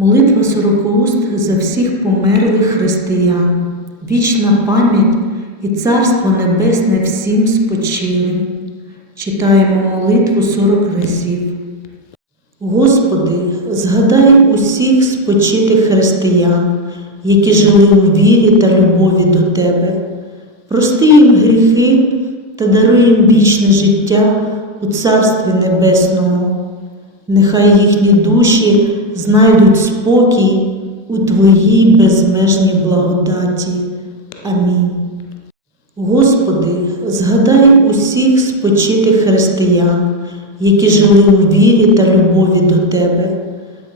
Молитва сорокауст за всіх померлих християн, вічна пам'ять і Царство Небесне всім спочилим. Читаємо молитву сорок разів. Господи, згадай усіх спочитих християн, які жили у вірі та любові до Тебе. Прости їм гріхи та даруй їм вічне життя у Царстві Небесному. Нехай їхні душі знайдуть спокій у Твоїй безмежній благодаті. Амінь. Господи, згадай усіх спочитих християн, які жили у вірі та любові до Тебе.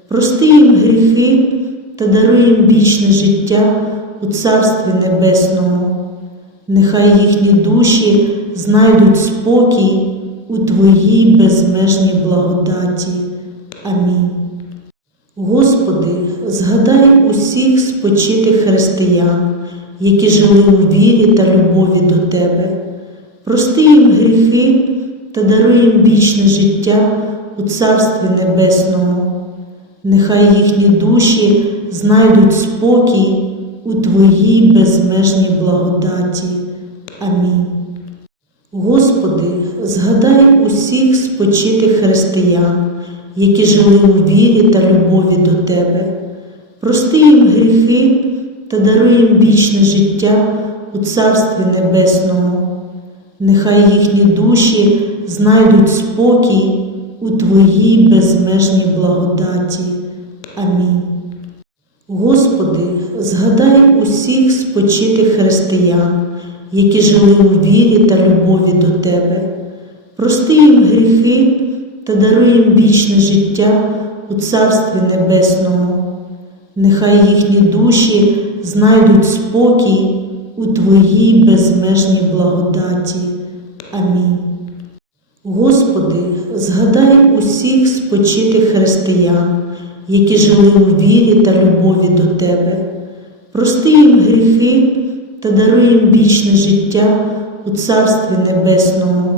Прости їм гріхи та даруй їм вічне життя у Царстві Небесному. Нехай їхні душі знайдуть спокій у Твоїй безмежній благодаті. Амінь. Господи, згадай усіх спочитих християн, які жили у вірі та любові до Тебе. Прости їм гріхи та даруй їм вічне життя у Царстві Небесному. Нехай їхні душі знайдуть спокій у Твоїй безмежній благодаті. Амінь. Господи, згадай усіх спочитих християн, які жили у вірі та любові до Тебе. Прости їм гріхи та даруй їм вічне життя у Царстві Небесному. Нехай їхні душі знайдуть спокій у Твоїй безмежній благодаті. Амінь. Господи, згадай усіх спочитих християн, які жили у вірі та любові до Тебе. Прости їм гріхи та даруй їм вічне життя у Царстві Небесному. Нехай їхні душі знайдуть спокій у Твоїй безмежній благодаті. Амінь. Господи, згадай усіх спочитих християн, які жили у вірі та любові до Тебе. Прости їм гріхи та даруй їм вічне життя у Царстві Небесному.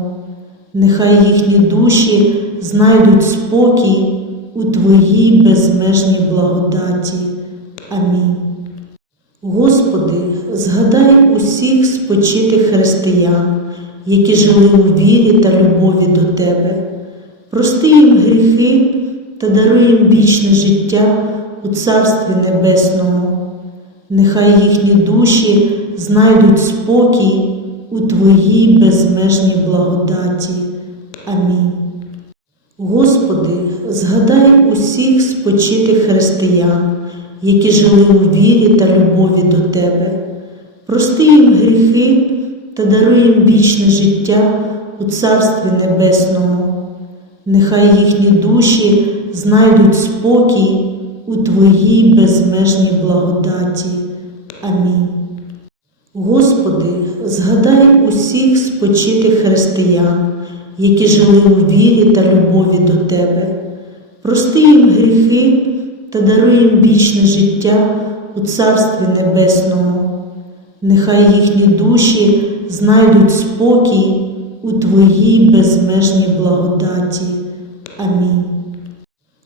Нехай їхні душі знайдуть спокій у Твоїй безмежній благодаті. Амінь. Господи, згадай усіх спочитих християн, які жили у вірі та любові до Тебе. Прости їм гріхи та даруй їм вічне життя у Царстві Небесному. Нехай їхні душі знайдуть спокій у Твоїй безмежній благодаті. Амінь. Господи, згадай усіх спочитих християн, які жили у вірі та любові до Тебе. Прости їм гріхи та даруй їм вічне життя у Царстві Небесному. Нехай їхні душі знайдуть спокій у Твоїй безмежній благодаті. Амінь. Господи, згадай усіх спочитих християн, які жили у вірі та любові до Тебе. Прости їм гріхи та даруй їм вічне життя у Царстві Небесному. Нехай їхні душі знайдуть спокій у Твоїй безмежній благодаті. Амінь.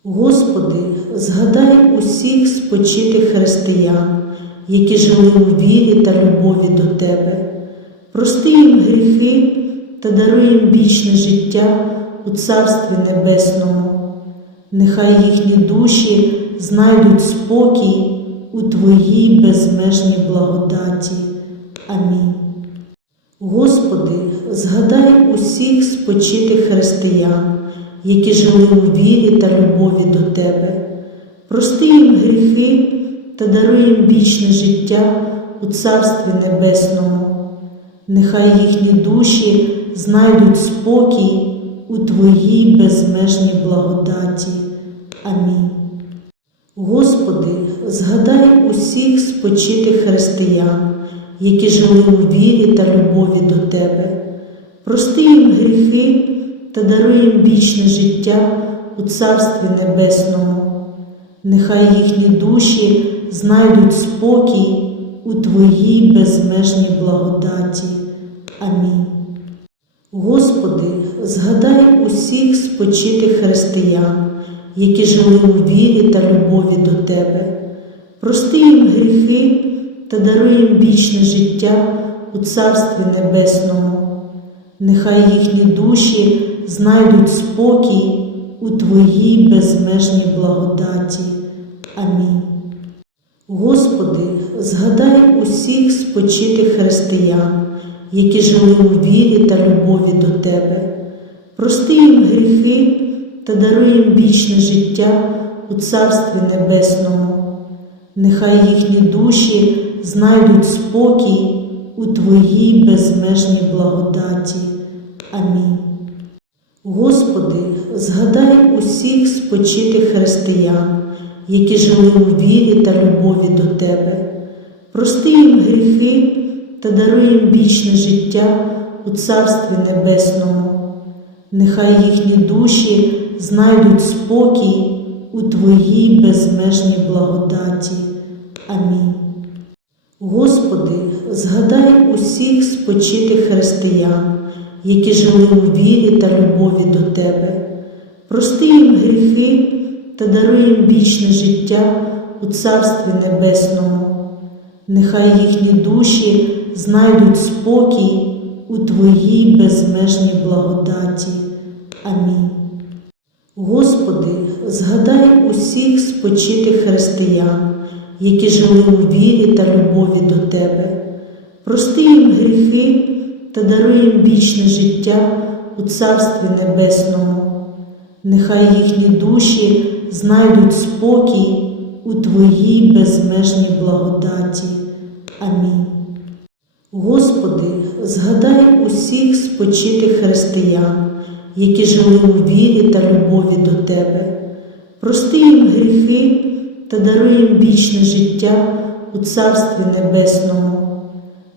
Господи, згадай усіх спочитих християн, які жили у вірі та любові до Тебе. Прости їм гріхи та даруй їм вічне життя у Царстві Небесному. Нехай їхні душі знайдуть спокій у Твоїй безмежній благодаті. Амінь. Господи, згадай усіх спочитих християн, які жили у вірі та любові до Тебе. Прости їм гріхи та даруй їм вічне життя у Царстві Небесному. Нехай їхні душі знайдуть спокій у Твоїй безмежній благодаті. Амінь. Господи, згадай усіх спочитих християн, які жили у вірі та любові до Тебе. Прости їм гріхи та даруй їм вічне життя у Царстві Небесному. Нехай їхні душі знайдуть спокій у Твоїй безмежній благодаті. Амінь. Господи, згадай усіх спочитих християн, які жили у вірі та любові до Тебе. Прости їм гріхи та даруй їм вічне життя у Царстві Небесному. Нехай їхні душі знайдуть спокій у Твоїй безмежній благодаті. Амінь. Господи, згадай усіх спочитих християн, які жили у вірі та любові до Тебе. Прости їм гріхи та даруй їм вічне життя у Царстві Небесному. Нехай їхні душі знайдуть спокій у Твоїй безмежній благодаті. Амінь. Господи, згадай усіх спочитих християн, які жили у вірі та любові до Тебе. Прости їм гріхи та даруй їм вічне життя у Царстві Небесному. Нехай їхні душі знайдуть спокій у Твоїй безмежній благодаті. Амінь. Господи, згадай усіх спочитих християн, які жили у вірі та любові до Тебе. Прости їм гріхи та даруй їм вічне життя у Царстві Небесному. Нехай їхні душі знайдуть спокій у Твоїй безмежній благодаті. Амінь. Господи, згадай усіх спочитих християн, які жили у вірі та любові до Тебе. Прости їм гріхи та даруй їм вічне життя у Царстві Небесному. Нехай їхні душі знайдуть спокій у Твоїй безмежній благодаті. Амінь. Господи, згадай усіх спочитих християн, які жили у вірі та любові до Тебе. Прости їм гріхи та даруй їм вічне життя у Царстві Небесному.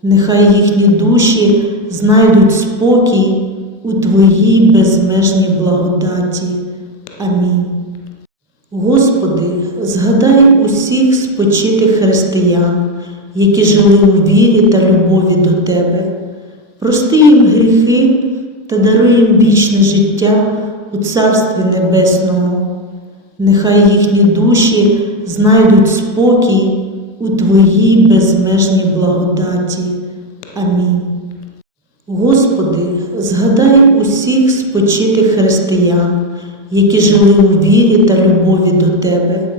Нехай їхні душі знайдуть спокій у Твоїй безмежній благодаті. Амінь. Господи, згадай усіх спочитих християн, які жили у вірі та любові до Тебе. Прости їм гріхи та даруй їм вічне життя у Царстві Небесному. Нехай їхні душі знайдуть спокій у Твоїй безмежній благодаті. Амінь. Господи, згадай усіх спочитих християн, які жили у вірі та любові до Тебе.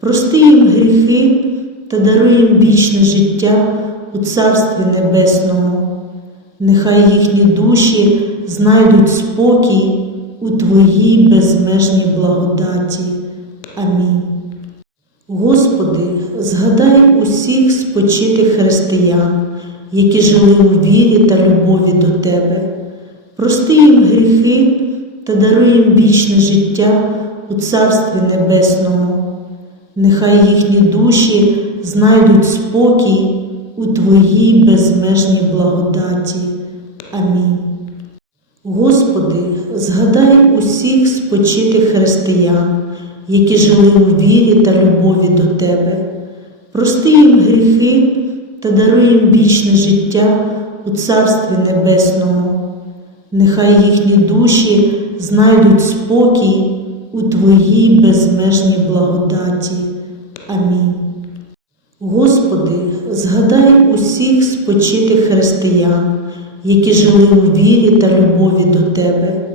Прости їм гріхи та даруй їм вічне життя у Царстві Небесному. Нехай їхні душі знайдуть спокій у Твоїй безмежній благодаті. Амінь. Господи, згадай усіх спочитих християн, які жили у вірі та любові до Тебе. Прости їм гріхи та даруй їм вічне життя у Царстві Небесному. Нехай їхні душі знайдуть спокій у Твоїй безмежній благодаті. Амінь. Господи, згадай усіх спочитих християн, які жили у вірі та любові до Тебе. Прости їм гріхи та даруй їм вічне життя у Царстві Небесному. Нехай їхні душі знайдуть спокій у Твоїй безмежній благодаті. Амінь. Господи, згадай усіх спочитих християн, які жили у вірі та любові до Тебе.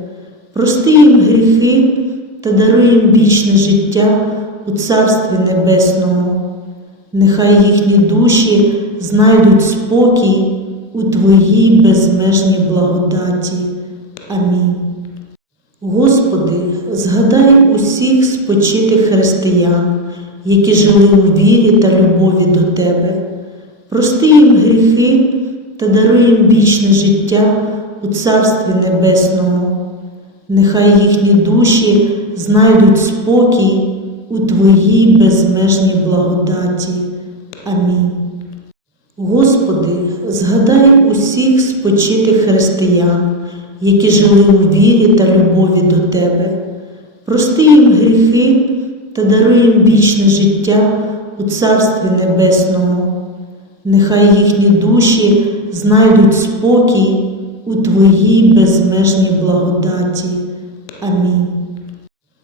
Прости їм гріхи та даруй їм вічне життя у Царстві Небесному. Нехай їхні душі знайдуть спокій у Твоїй безмежній благодаті. Амінь. Господи, згадай усіх спочитих християн, які жили у вірі та любові до Тебе. Прости їм гріхи та даруй їм вічне життя у Царстві Небесному. Нехай їхні душі знайдуть спокій у Твоїй безмежній благодаті. Амінь. Господи, згадай усіх спочитих християн, які жили у вірі та любові до Тебе. Прости їм гріхи та даруй їм вічне життя у Царстві Небесному. Нехай їхні душі знайдуть спокій у Твоїй безмежній благодаті. Амінь.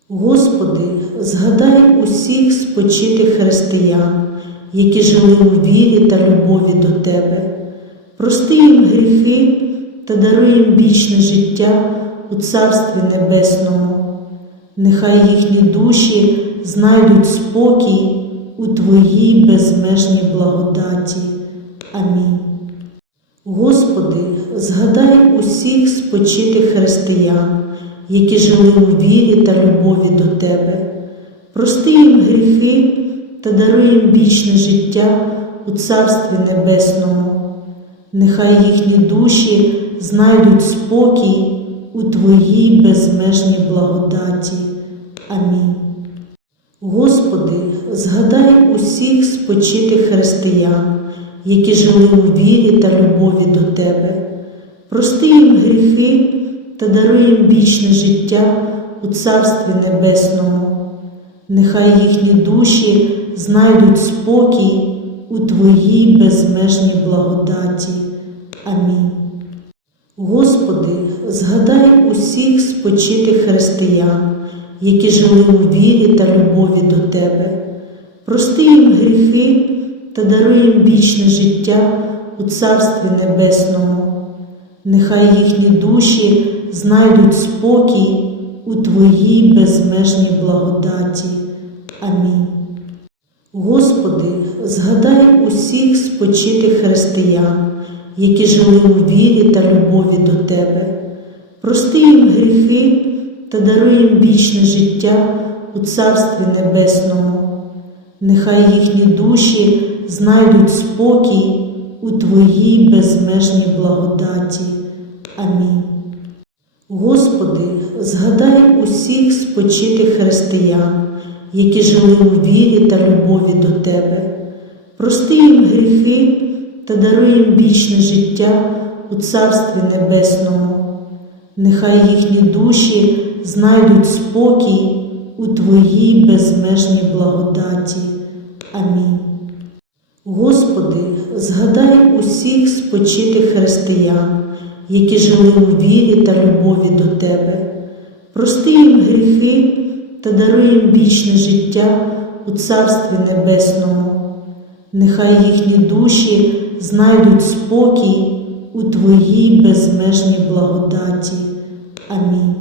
Господи, згадай усіх спочитих християн, які жили у вірі та любові до Тебе. Прости їм гріхи та даруй їм вічне життя у Царстві Небесному. Нехай їхні душі знайдуть спокій у Твоїй безмежній благодаті. Амінь. Господи, згадай усіх спочитих християн, які жили у вірі та любові до Тебе. Прости їм гріхи та даруй їм вічне життя у Царстві Небесному. Нехай їхні душі знайдуть спокій у Твоїй безмежній благодаті. Амінь. Господи, згадай усіх спочитих християн, які жили у вірі та любові до Тебе. Прости їм гріхи та даруй їм вічне життя у Царстві Небесному. Нехай їхні душі знайдуть спокій у Твоїй безмежній благодаті. Амінь. Господи, згадай усіх спочитих християн, які жили у вірі та любові до Тебе. Прости їм гріхи та даруй їм вічне життя у Царстві Небесному. Нехай їхні душі знайдуть спокій у Твоїй безмежній благодаті. Амінь. Господи, згадай усіх спочитих християн, які жили у вірі та любові до Тебе. Прости їм гріхи та даруй їм вічне життя у Царстві Небесному. Нехай їхні душі знайдуть спокій у Твоїй безмежній благодаті. Амінь. Господи, згадай усіх спочитих християн, які жили у вірі та любові до Тебе. Прости їм гріхи та даруй їм вічне життя у Царстві Небесному. Нехай їхні душі знайдуть спокій у Твоїй безмежній благодаті. Амінь. Господи, згадай усіх спочитих християн, які жили у вірі та любові до Тебе. Прости їм гріхи та даруй їм вічне життя у Царстві Небесному. Нехай їхні душі знайдуть спокій у Твоїй безмежній благодаті. Амінь.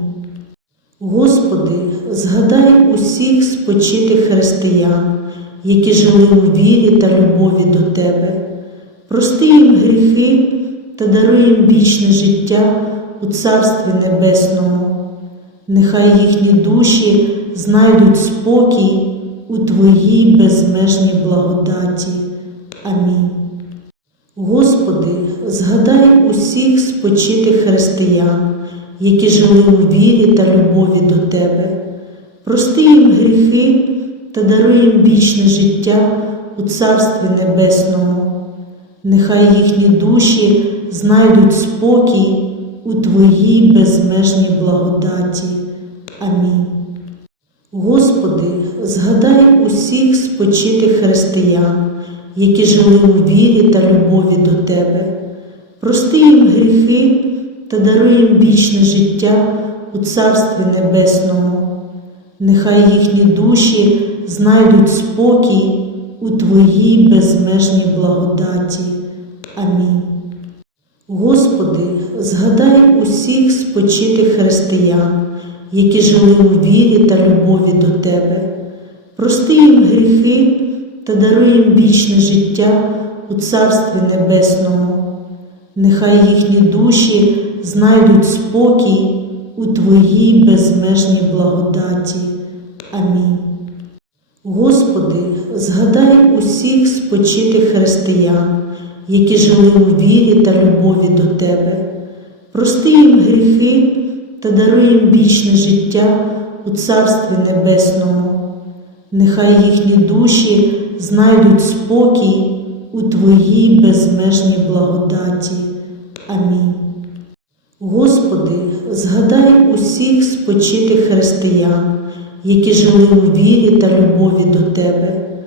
Господи, згадай усіх спочитих християн, які жили у вірі та любові до Тебе. Прости їм гріхи та даруй їм вічне життя у Царстві Небесному. Нехай їхні душі знайдуть спокій у Твоїй безмежній благодаті. Амінь. Господи, згадай усіх спочитих християн, які жили у вірі та любові до Тебе. Прости їм гріхи та даруй їм вічне життя у Царстві Небесному. Нехай їхні душі знайдуть спокій у Твоїй безмежній благодаті. Амінь. Господи, згадай усіх спочитих християн, які жили у вірі та любові до Тебе. Прости їм гріхи та даруй їм вічне життя у Царстві Небесному. Нехай їхні душі знайдуть спокій у Твоїй безмежній благодаті. Амінь. Господи, згадай усіх спочитих християн, які жили у вірі та любові до Тебе. Прости їм гріхи та даруй їм вічне життя у Царстві Небесному. Нехай їхні душі знайдуть спокій у Твоїй безмежній благодаті. Амінь. Господи, згадай усіх спочитих християн, які жили у вірі та любові до Тебе. Прости їм гріхи та даруй їм вічне життя у Царстві Небесному. Нехай їхні душі знайдуть спокій у Твоїй безмежній благодаті. Амінь. Господи, згадай усіх спочитих християн, які жили у вірі та любові до Тебе.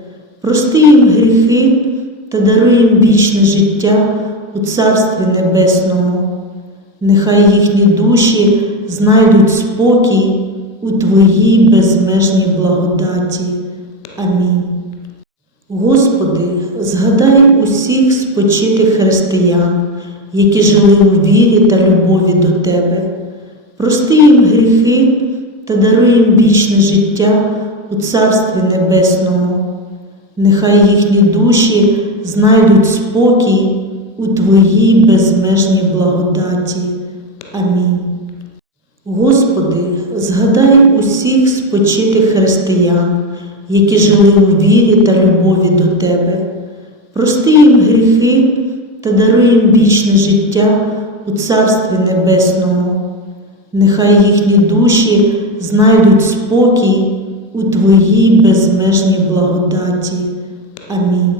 Прости їм гріхи та даруй їм вічне життя у Царстві Небесному. Нехай їхні душі знайдуть спокій у Твоїй безмежній благодаті. Амінь. Господи, згадай усіх спочитих християн, які жили у вірі та любові до Тебе. Прости їм гріхи та даруй їм вічне життя у Царстві Небесному. Нехай їхні душі знайдуть спокій у Твоїй безмежній благодаті. Амінь. Господи, згадай усіх спочитих християн, які жили у вірі та любові до Тебе. Прости їм гріхи та даруй їм вічне життя у Царстві Небесному. Нехай їхні душі знайдуть спокій у Твоїй безмежній благодаті. Амінь.